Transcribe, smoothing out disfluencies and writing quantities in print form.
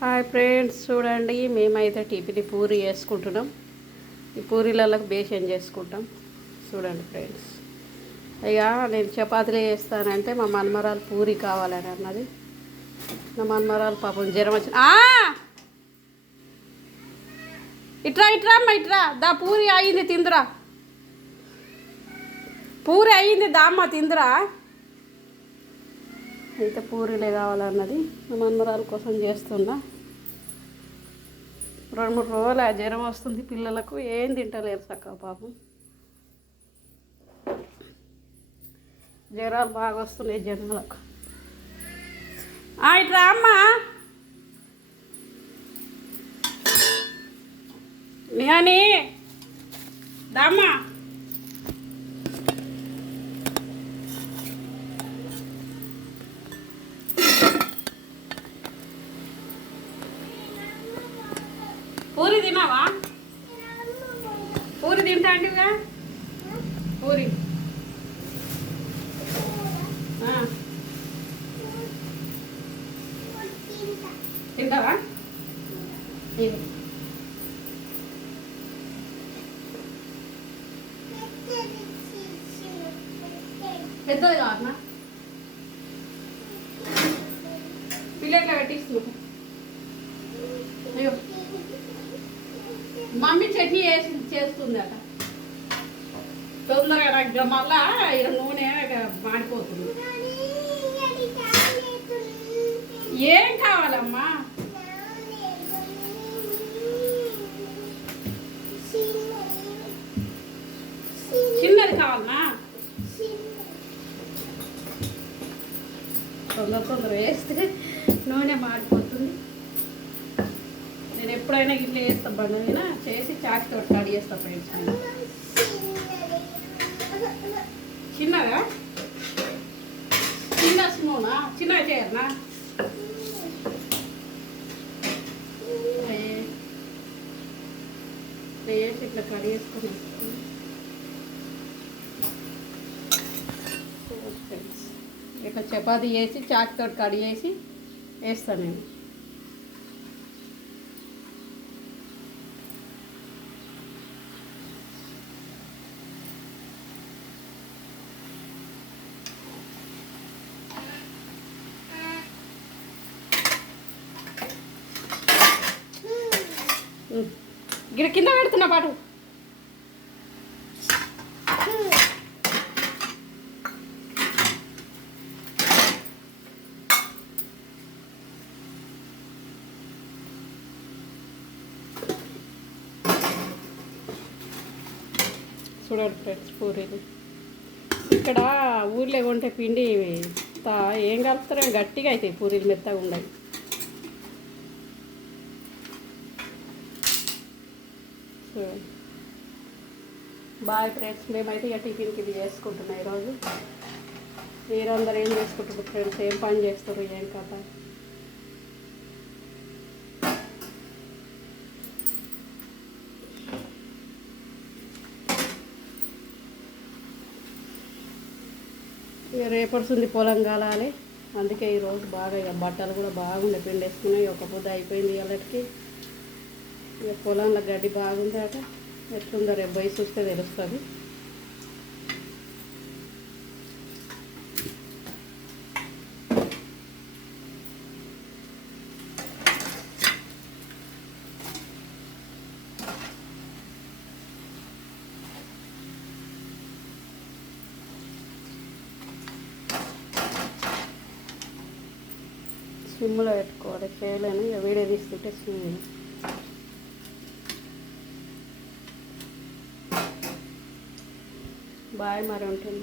Hi friends, చూడండి మేమైతే tiffin puri చేసుకుంటున్నాం. ఈ పూరీలలో బేషన్ చేసుకుంటాం. చూడండి ఫ్రెండ్స్, ఇక నేను చపాతీలు చేస్తానంటే మా మన్మరాలు పూరి కావాలని అన్నది. మా మన్మరాలు పాపం జ్వరం వచ్చి ఇట్రా ఇట్రా అమ్మ ఇట్రా దా, పూరి అయింది తిందురా, పూరి అయ్యింది దామ్మ తిందురా. అయితే పూరీలే కావాలన్నది. మా మన్మరాల కోసం చేస్తున్నా. 2-3 రోజులు ఆ జ్వరం వస్తుంది పిల్లలకు, ఏం తింటలేరు చక్కగా పాపం. జ్వరాలు బాగా వస్తున్నాయి జనాలకు. ఇట్రా అమ్మ, నిహాని దామ్మా. పూరి తిన్నావా? పూరి తింటా అంటివిగా, పూరి తింటావా? పెద్దది కావన్నా, పిల్లట్లా పెట్టిస్తున్నా. అయ్యో, మమ్మీ చట్నీ చేస్తుంది అట తొందరగా, మళ్ళా ఇక నూనె మాడిపోతుంది. ఏం కావాలమ్మా? చిన్నది కావాలన్నా? తొందర వేస్తే నూనె మాడిపోతుంది. నేను ఎప్పుడైనా ఇట్లా చేస్తా, బండిన చేసి చాకుతో కట్ చేస్తా ఫ్రెండ్స్. చిన్నగా చిన్న స్పూనా? చిన్నగా చేయన్నా? వేసి ఇట్లా కట్ చేసుకొని ఇట్లా చపాతీ చేసి చాకుతో కట్ చేసి వేస్తాను నేను. గిడ కింద పెడుతున్నా పాటు. చూడండి ఫ్రెండ్స్, పూరీలు ఇక్కడ ఊర్లో కొంటే పిండి ఏం కలుపుతారో గట్టిగా అవుతాయి పూరీలు, మెత్తగా ఉండవు. బాయ్ ఫ్రెండ్స్, మేమైతే ఇక టిఫిన్కి ఇది చేసుకుంటున్నాం ఈరోజు. మీరందరూ ఏం చేసుకుంటున్నారు ఫ్రెండ్స్? ఏం పని చేస్తారు, ఏం కథ? ఇక రేపడుతుంది పొలం కాలాలి, అందుకే ఈరోజు బాగా ఇక బట్టలు కూడా బాగుండే పిండేసుకున్నాయి. ఒక పొద్దు అయిపోయింది ఇవాళకి. ఇక పొలంలో గడ్డి బాగుంది అట, ఎట్లుందో రేపు పోయి చూస్తే తెలుస్తుంది. సిమ్లో పెట్టుకోవాలి, చేయలేను ఇక వీడియో తీసుకుంటే సిమ్. బాయ్, మరి ఉంటుంది.